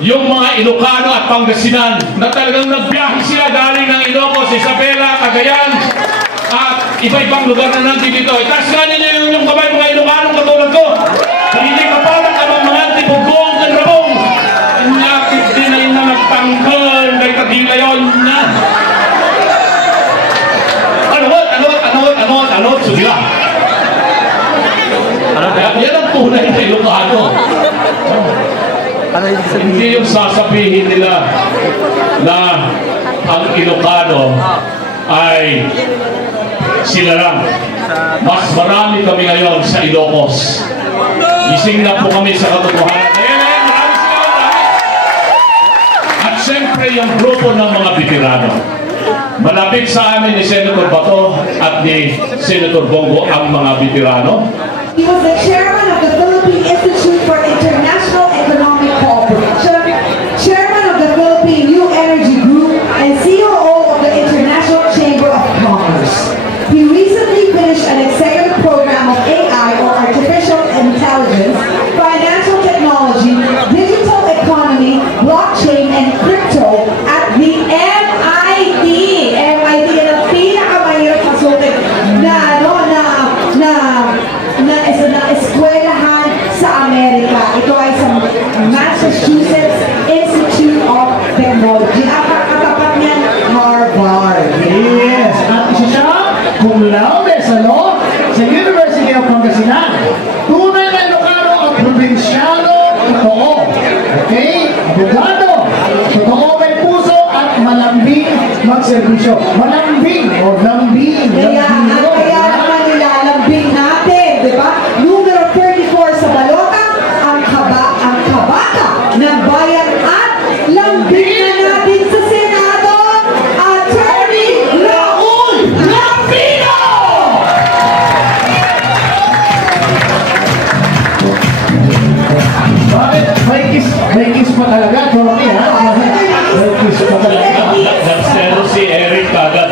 yung mga Ilocano at Pangasinan na talagang nagbiyahe sila galing ng Ilocos, Isabela, Cagayan, at iba-ibang lugar na nandito dito. Taas nga ninyo yung kamay mga Ilocano katulad ko. Hindi ka pala ka mga tibugong ng rabong. Inyakit din ay na nagtanggal kay Tagila yun na. Anot, sugila. Yan ang tunay na Ilocano. Hindi yung sasabihin nila na ang Ilocano ay sila lang. Mas marami kami ngayon sa Ilocos. Gising na po kami sa katotohanan. Marami sila. At siyempre yung grupo ng mga veterano. Malapit sa amin ni Senator Bato at ni Senator Bongo ang mga veterano. He was the chairman of the Philippine Institute for International Economic Cooperation, chairman of the Philippine New Energy Group, and COO of the International Chamber of Commerce. He recently finished an executive program of AI, or Artificial Intelligence, Financial Technology, Digital Economy, Blockchain, and Crypto at the MIT. MIT yan ang pinakamahirap masukin na eskwelahan sa Amerika. Ito ay sa Massachusetts Institute of Technology. At katapat niyan, Harvard. Yes, at isa siya, cum laude sa law sa University of Pangasinan. Tunay na Ilocano at probinsyano, totoo. Okay? Abogado, totoo may puso at malambing magserbisyo. Malambing o lambing. Kaya naman nilalambing natin, di ba? Numero 34 sa balota, ang kabaka ng bayan at lambing na natin sa Senado, Attorney Raul Lambino! Bakit? May kiss pa talaga, Tony, ha? May kiss pa talaga. Nagstero si Eric kagad.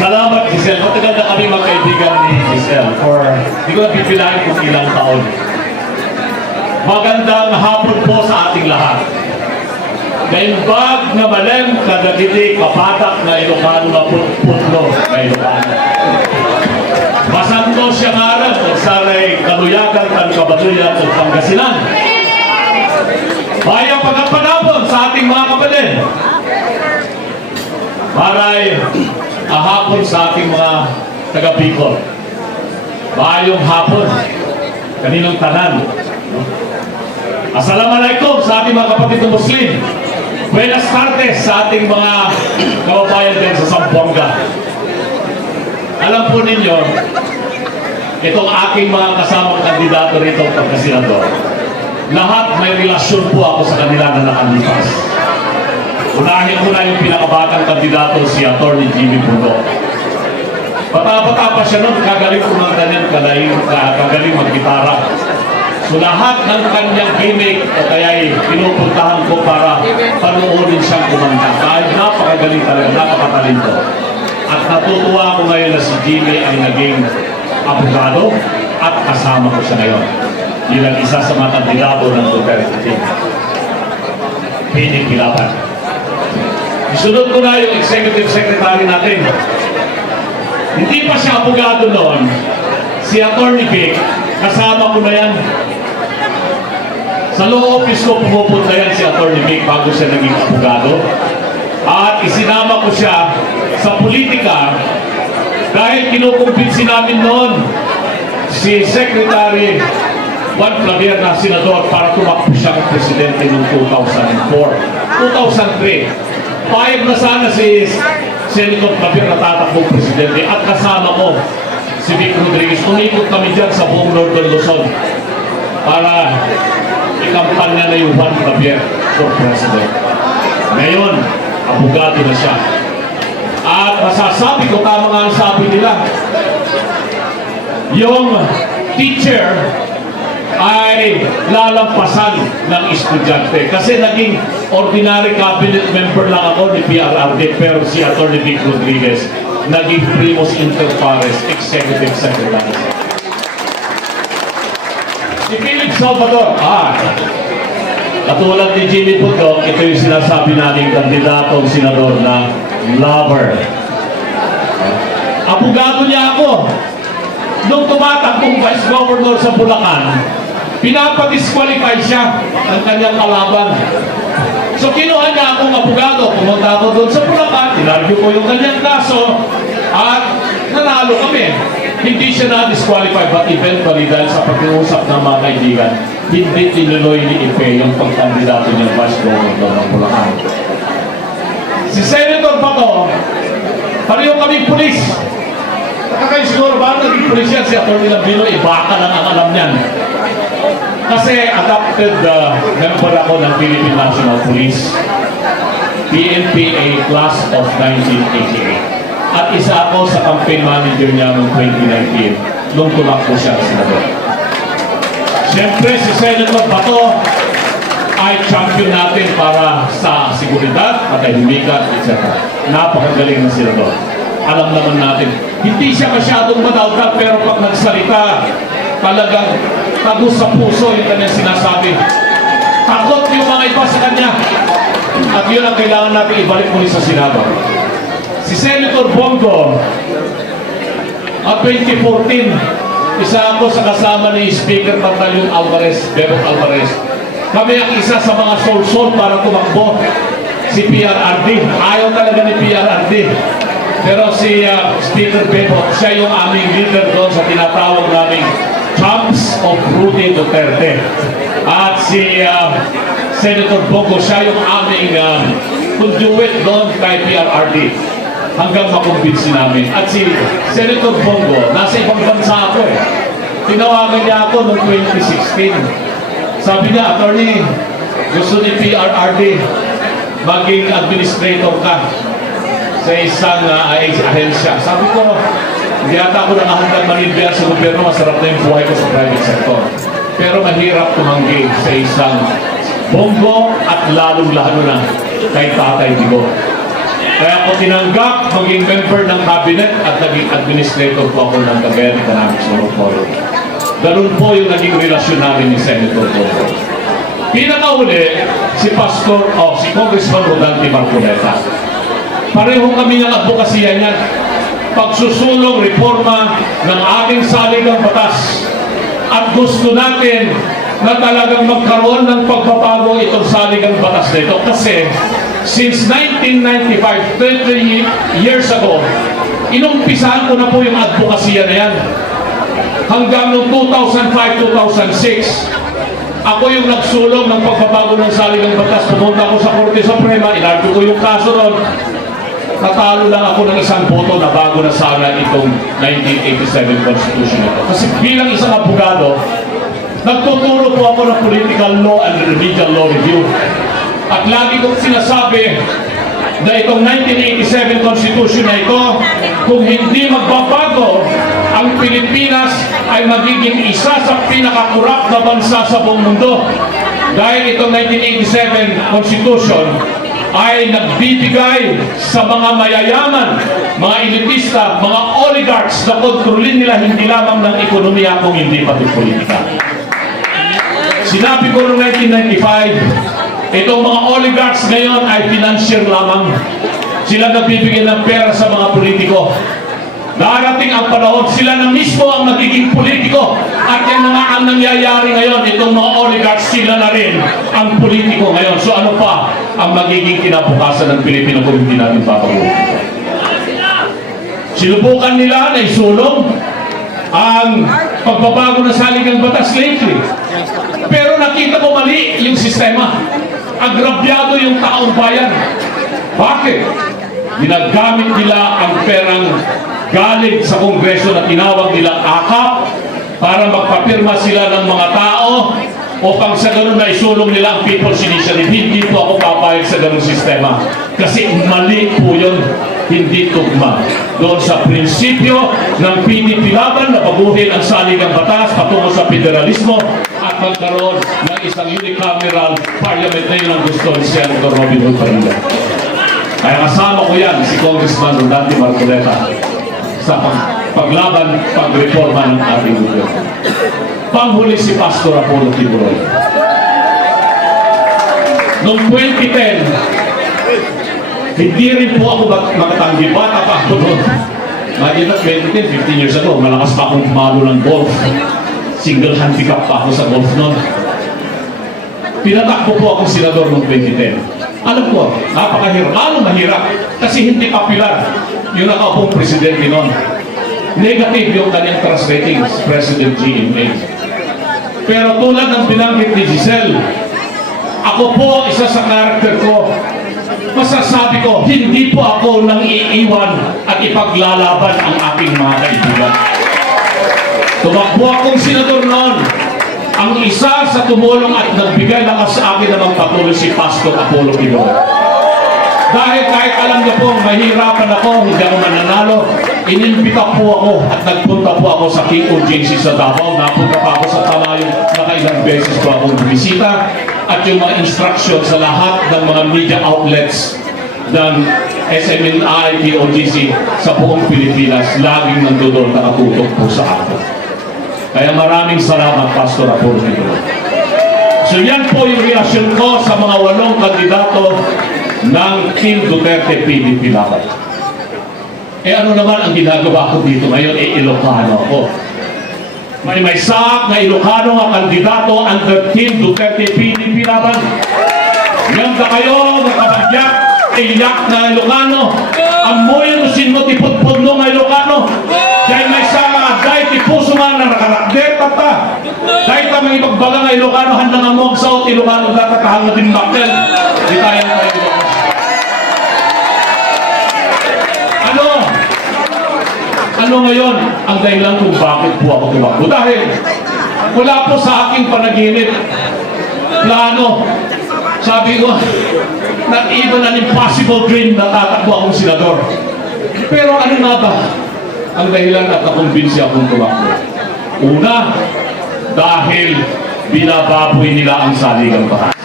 Salamat, Giselle. Matagal na kami magkaibigan ni Giselle for, hindi ko napipilahin kung ilang taon. Magandang hapon po sa ating lahat. Kaimbag na malem, kadagiti, kapatak na Ilocano na putlo na Ilocano. Masanto siyang aral at saray kaluyagan kan kabaluyan at Pangasinan. Bayang pagkapanapon sa ating mga kapatid. Maray ahapon sa ating mga taga-Bicol. Bayong hapon. Kaninong tanan. Assalamualaikum sa ating mga kapatid na Muslim. Buenas tardes sa ating mga kababayan din sa Zamboanga. Alam po ninyo, itong aking mga kasamang kandidato rito pagkasenador, lahat may relasyon po ako sa kanila na nakalipas. Unahin ko na yung pinakabatang kandidato si Atty. Jimmy Puno. Bata-bata pa siya nun, kagaling kumanta niyan, kagaling mag-gitara. So lahat ng kanyang gimmick o kaya'y pinupuntahan ko para panuorin siyang kumanta. Dahil napakagaling talaga, napakatalento. At natutuwa ko ngayon na si Jimmy ay naging abogado at kasama ko siya ngayon. Bilang isa sa mga kandidato ng Duterte team. PDP laban. Isunod ko na yung executive secretary natin. Hindi pa siya abogado noon. Si Atty. Vic, kasama ko na yan. Sa law office ko pumupunta yan si Atty. Vic bago siya naging abogado. At isinama ko siya sa politika dahil kinukumbinsi namin noon si Secretary Juan Claver na senador para tumakbo siya ng presidente noong 2004. 2003. Payag na sana si Senator Claver na tatakbong presidente at kasama ko si Vic Rodriguez. Umikot kami dyan sa buong Northern Luzon para ikampanya na yung Juan Claver for president. Ngayon, abogado na siya. At masasabi ko, tama nga ang sabi nila, yung teacher ay lalampasan ng estudyante. Kasi naging ordinary cabinet member lang ako ni PRRD, pero si Atty. Vic Rodriguez naging primus inter pares executive secretary. Si Philip Salvador, Katulad ni Jimmy Putok, ito yung sinasabi natin kandidatong senador na lover. Abogado niya ako. Nung tumatakbong vice governor sa Bulacan, pinapadisqualify siya ng kanyang kalaban. So kinuha niya akong abogado, pumunta ako doon sa Bulacan, tinargue ko yung kanyang kaso, at nanalo kami. Hindi siya na-disqualify, but eventually dahil sa pag-uusap ng mga kaibigan, hindi tinuloy ni Ipe yung pagkandidato niyang vice governor ng Bulacan. Si Senator Bato, pareho kaming pulis. Kakayo siguro ba naging pulis yan? Si Atty. Lambino, baka lang ang alam niyan. Kasi adopted member ako ng Philippine National Police, PNPA class of 1988. At isa ako sa campaign manager niya noong 2019 nung tumakbo siya sa senador. Siyempre, si Senator Bato ay champion natin para sa seguridad, katahimikan, etc. Napakagaling na senador. Alam naman natin, hindi siya masyadong madaldal, pero pag nagsalita, talagang tagus sa puso yung kanyang sinasabi. Takot yung mga iba sa kanya. At yun ang kailangan natin ibalik muli sa Senado. Si Senator Bongo, at 2014, isa ako sa kasama ni Speaker Pantaleon Alvarez, Bebot Alvarez. Kami ang isa sa mga soul para tumakbo. Si PRRD, ayaw talaga ni PRRD. Pero si Speaker Bebot, siya yung aming leader doon sa tinatawag naming Champs of Rudy Duterte. At si Senator Bongo, siya yung aming conduit doon kay PRRD. Hanggang makumbinsi namin. At si Senator Bongo, nasa ibang bansa ako eh. Tinawagan niya ako noong 2016. Sabi niya, attorney, gusto ni PRRD maging administrator ka sa isang ahensya. Sabi ko, hindi ata ako nakahandang manilbihan sa gobyerno, masarap na yung buhay ko sa private sector. Pero mahirap tumanggi sa isang Bongo at lalong-lalo na kay Tatay Digo. Kaya ako tinanggap maging member ng cabinet at naging administrator po ako ng Cagayan Economic Forum. Ganun po yung naging relasyon namin ni Senator Bongo. Pinakauli, si si Congressman Rodante Marcoleta. Pareho kami ng advokasya niya. Pagsusulong reforma ng ating saligang batas. At gusto natin na talagang magkaroon ng pagbabago itong saligang batas na ito. Kasi since 1995, 20 years ago, inumpisahan ko na po yung advokasya na yan. Hanggang noong 2005-2006, ako yung nagsulong ng pagbabago ng saligang batas. Pumunta ako sa Korte Suprema, inargue ko yung kaso doon. Natalo lang ako ng isang boto na bago na sana itong 1987 Constitution ito. Kasi bilang isang abogado, nagtuturo po ako ng political law and remedial law review. At lagi kong sinasabi na itong 1987 Constitution na ito, kung hindi magbabago, ang Pilipinas ay magiging isa sa pinakakurap na bansa sa buong mundo. Dahil itong 1987 Constitution ay nagbibigay sa mga mayayaman, mga elitista, mga oligarchs na kontrolin nila hindi lamang ng ekonomiya kung hindi pati politika. Sinabi ko noong 1995, itong mga oligarchs ngayon ay financier lamang. Sila nagbibigay ng pera sa mga politiko. Darating ang panahon, sila na mismo ang magiging politiko. At yan na nga ang nangyayari ngayon. Itong mga oligarchs, sila na rin ang politiko ngayon. So ano pa ang magiging kinabukasan ng Pilipino kung hindi natin papagulit? Sinubukan nila na isulong ang pagbabago ng saligang batas lately. Pero nakita ko mali yung sistema. Agrabyado yung taong bayan. Bakit? Ginagamit nila ang perang galing sa Kongreso na tinawag nilang akap para magpapirma sila ng mga tao upang sa ganun na isulong nila ang People's Initiative. Hindi po ako papayag sa ganung sistema. Kasi mali po yun. Hindi tugma doon sa prinsipyo ng PDP laban na baguhin ang saligang batas patungo sa federalismo at magkaroon ng isang unicameral parliament na yun ang gusto ni Senator Robin Hood Padilla. Kaya kasama ko yan si Congressman Rodante Marcoleta sa paglaban, pagreforma ng ating gobyerno. Panghuli si Pastor Apollo Tiburoy. Noong 2010, hindi rin po ako makatanggi. Bata pa ako noon. Imagine na 2010, 15 years ago, malakas pa akong malo ng golf. Single handicap pa ako sa golf noon. Pinatakbo po akong senador noong 2010. Alam ko, napakahirap. Ano mahirap? Kasi hindi popular yung nakaupong presidente noon. Negative yung kanyang trust ratings, President GMA. Pero tulad ng binanggit ni Giselle, ako po, isa sa karakter ko, masasabi ko, hindi po ako nang iiwan at ipaglalaban ang aking mga kaibigan. Tumakbo akong senador noon. Ang isa sa tumulong at nagbigay lakas sa akin na magpatuloy si Pastor Apollo Quibon. Dahil kahit alam niyo po, mahirapan ako, hindi ako mananalo, inimbita po ako at nagpunta po ako sa KOJC sa Davao. Napunta pa ako sa Talayon, nakailang beses po akong bumisita at yung mga instruction sa lahat ng mga media outlets ng SMNI, KOJC sa buong Pilipinas, laging nandoon nakatutok po sa akin. Kaya maraming salamat, Pastor Apollo Quibon. So yan po yung reaksyon ko sa mga 8 kandidato ng Team Duterte PDP Laban. Ano naman ang ginagawa ko dito ngayon? Ilocano ako. May sak na Ilocano ang kandidato under Team Duterte PDP Laban. Yan na kayo, nakabagyak, iyak na Ilocano. Amoy ang sin mo, tipot-pod no nga Ilocano. Dahil may sak, dahil tipuso nga na nakarakdet pa. Dahil ka mga ipagbaga nga Ilocano, handang amog sa Ilocano, datatahang na din bakil. Di tayo na tayo Ilocano. Ano ngayon ang dahilan kung bakit po ako tumakbo? Dahil wala po sa aking panaginip plano. Sabi ko, not even an impossible dream na tatakbo akong senador. Pero ano nga ba ang dahilan at nakumbinsi akong tumakbo? Una, dahil binababoy nila ang saligang batas.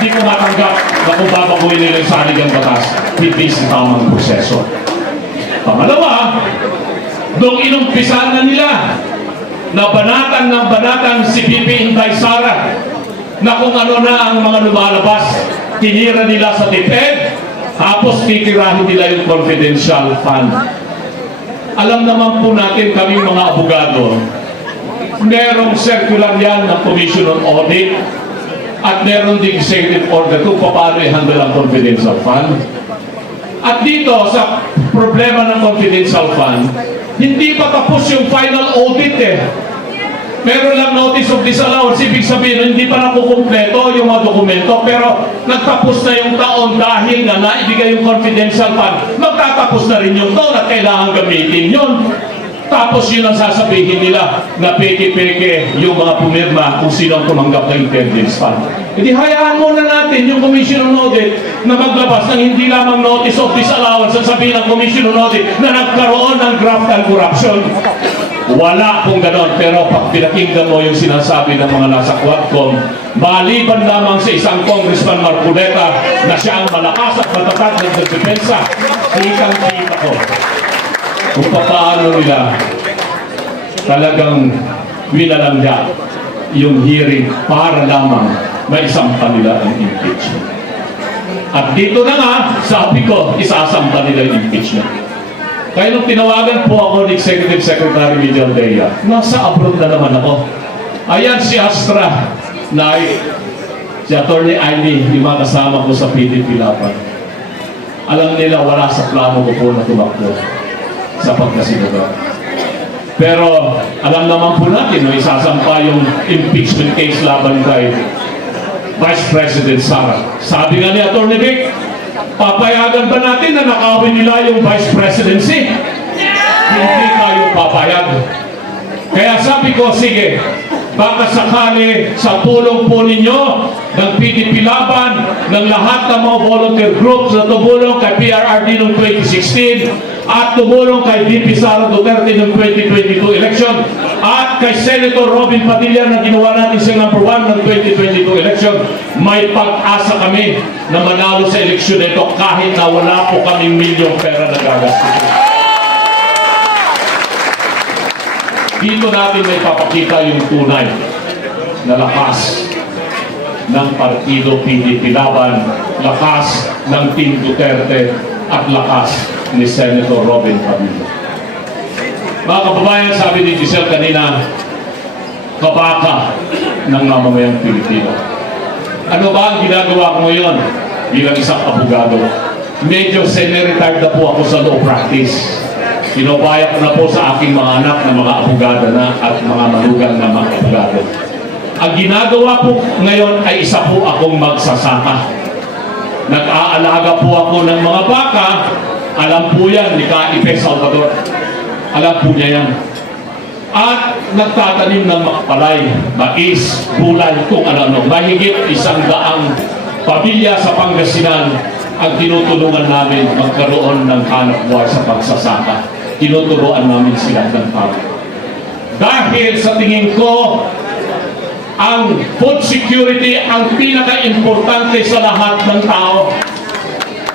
Hindi ko matanggap na kung bababoy nila ang saligang batas, hindi sa tamang proseso. Pangalawa, nung inumpisan na nila na banatan ng banatan si BP Inday Sara na kung ano na ang mga lumalabas, tinira nila sa DepEd, tapos titirahin nila yung confidential fund. Alam naman po natin kaming mga abogado, merong circular yan ng Commission on Audit at meron din executive order kung paano i-handle ang confidential fund. At dito sa problema ng confidential fund, hindi pa tapos yung final audit eh. Meron lang notice of disallowance, ibig sabihin hindi pa nakukumpleto yung mga dokumento, pero nagtapos na yung taon dahil na naibigay yung confidential fund. Magtatapos na rin yung taon at kailangan gamitin yun. Tapos yun ang sasabihin nila na peke-peke yung mga pumirma kung sino ang tumanggap ng intelligence fund. Hindi hayaan muna natin yung Commission on Audit na maglabas ng hindi lamang notice of disallowance at sabihin ng Commission on Audit na nagkaroon ng graft and corruption. Wala pong ganon. Pero pag pinakinggan mo yung sinasabi ng mga nasa Quadcom, maliban lamang sa isang Congressman Marcoleta na siya ang malakas at matatag ng depensa, kitang-kita ko kung paano nila talagang winalangga yung hearing para lamang maisampa nila ang impeachment. At dito na nga, sabi ko, isasampa nila yung impeachment. Kaya nung tinawagan po ako ni Executive Secretary Miguel Dea, nasa abroad na naman ako. Ayan si Astra, si Atty. Ailey, yung mga kasama ko sa PDP Laban. Alam nila wala sa plano ko po na tumakbo sa pagkasinador. Pero alam naman po natin, no, isasampa yung impeachment case laban kay Vice President Sara. Sabi nga ni Atty. Vic, papayagan ba natin na nakawin nila yung Vice Presidency? Hindi tayo papayag. Kaya sabi ko, sige, baka sakali sa tulong po ninyo ng PDP Laban, ng lahat ng mga volunteer groups na tumulong kay PRRD noong 2016 at tumulong kay VP Sara Duterte noong 2022 election at kay Senator Robin Padilla na ginawa natin siyang number 1 ng 2022 election, may pag-asa kami na manalo sa eleksyon nito kahit na wala po kaming milyong pera na gagastos. Dito natin may papakita yung tunay na lakas ng Partido PDP Laban, lakas ng Team Duterte at lakas ni Senator Robin Padilla. Mga kababayan, sabi ni Giselle kanina, kabaka ng mamamayang Pilipino. Ano ba ang ginagawa ko ngayon bilang isang abogado? Medyo semi-retired na po ako sa law practice. Pinubaya ko na po sa aking mga anak na mga abogado na at mga manugang na mga abogado. Ang ginagawa po ngayon ay isa po akong magsasaka. Nag-aalaga po ako ng mga baka. Alam po yan ni Kaipe Salvador. Alam po niya yan. At nagtatanim ng mga palay, mais, gulay, kung ano-ano. Mahigit 100 pamilya sa Pangasinan ang tinutulungan namin magkaroon ng hanap buhay sa pagsasaka. Tinuturuan namin sila ng tao. Dahil sa tingin ko, ang food security ang pinaka-importante sa lahat ng tao.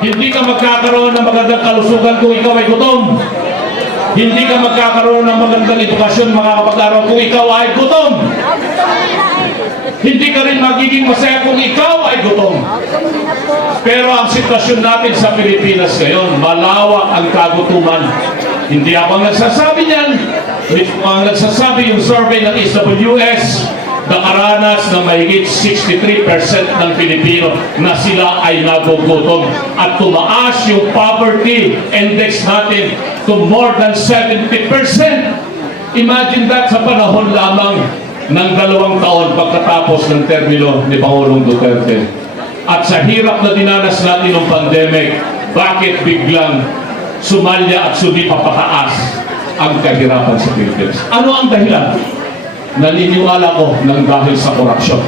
Hindi ka magkakaroon ng magandang kalusugan kung ikaw ay gutom. Hindi ka magkakaroon ng magandang edukasyon, mga kapag-aral, kung ikaw ay gutom. Hindi ka rin magiging masaya kung ikaw ay gutom. Pero ang sitwasyon natin sa Pilipinas ngayon, malawak ang kagutuman. Hindi ako ang nagsasabi niyan. Ang nagsasabi yung survey ng SWS, nakaranas na mahigit 63% ng Pilipino na sila ay nagugutom. At tumaas yung poverty index natin to more than 70%. Imagine that sa panahon lamang ng 2 taon pagkatapos ng termino ni Pangulong Duterte. At sa hirap na dinanas natin ng pandemic, bakit biglang sumalya at sumipa pataas ang kahirapan sa Pilipinas? Ano ang dahilan? Naniniwala ko ng dahil sa korupsyon.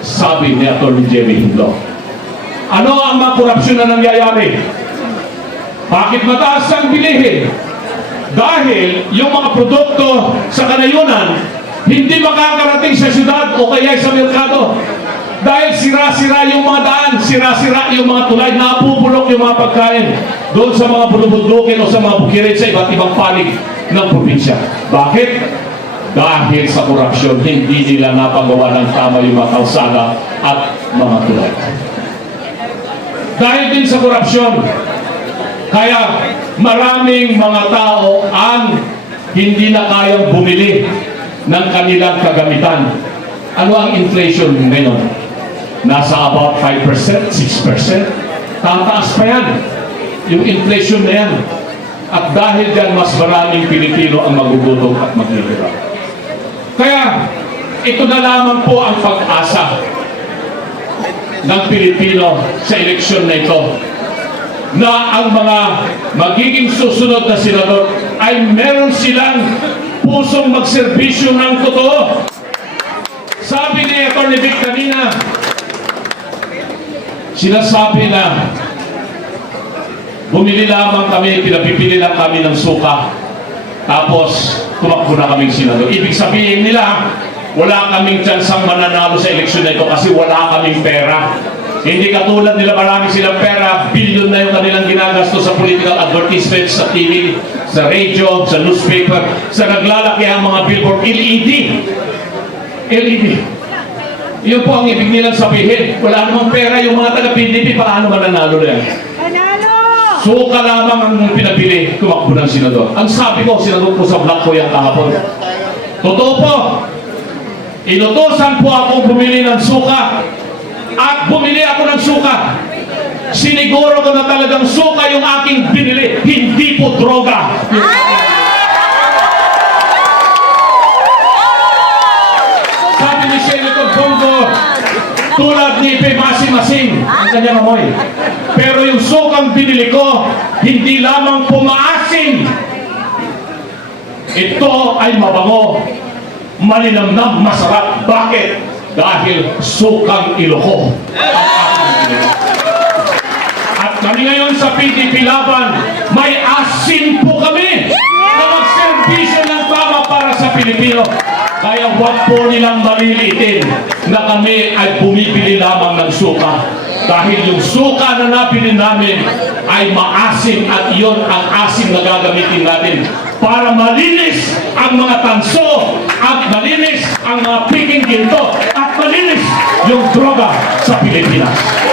Sabi ni Atty. Jerry Hindlo. Ano ang mga korupsyon na nangyayari? Bakit mataas ang bilihin? Dahil yung mga produkto sa kanayunan hindi makakarating sa syudad o kaya sa merkado. Dahil sira-sira yung mga daan, sira-sira yung mga tulay, napupulok yung mga pagkain doon sa mga bulubundukin o sa mga bukirin sa iba't ibang panig ng probinsya. Bakit? Dahil sa korupsyon, hindi nila napagawa ng tama yung mga kalsada at mga tulay. Dahil din sa korupsyon, kaya maraming mga tao ang hindi na kayang bumili ng kanilang kagamitan. Ano ang inflation ngayon? Nasa about 5%, 6%. Tataas pa yan. Yung inflation na yan. At dahil dyan, mas maraming Pilipino ang magugutom at maghihirap. Kaya, ito na lamang po ang pag-asa ng Pilipino sa eleksyon na ito, na ang mga magiging susunod na senador ay meron silang pusong magserbisyo ng totoo. Sabi ni Atty. Vic kanina, sinasabi na bumili lamang kami, pinapipili lang kami ng suka, tapos tumakbo na kaming senador. Ibig sabihin nila, wala kaming tsansang mananalo sa eleksyon na ito kasi wala kaming pera. Hindi katulad nila, marami silang pera, bilyon na yung kanilang ginagastos sa political advertisements, sa TV, sa radio, sa newspaper, sa naglalaki ang mga billboard, LED. LED. Yun po ang ibig nilang sabihin. Wala namang pera yung mga taga-PDP, paano mananalo na yan? Suka lamang ang pinabili, tumakbo ng senador. Ang sabi ko, senador po sa Black ko yung kahapon. Totoo po, inutosan po akong bumili ng suka at bumili ako ng suka. Siniguro ko na talagang suka yung aking binili, hindi po droga. Sabi ni Senator Bongo, tulad ni Ipe Masin-Masin ang kanyang amoy. Pero yung sukang binili ko, hindi lamang pumaasim. Ito ay mabango, malinamnam, masarap. Bakit? Dahil sukang Ilocos ang aking binili. At kami ngayon sa PDP Laban, may asin po kami na magserbisyo ng tama para sa Pilipino. Kaya huwag po nilang malilitin na kami ay bumibili lamang ng suka. Dahil yung suka na nabili namin ay maasim at iyon ang asim na gagamitin natin para malinis ang mga tanso at malinis ang mga piking ginto at malinis yung droga sa Pilipinas.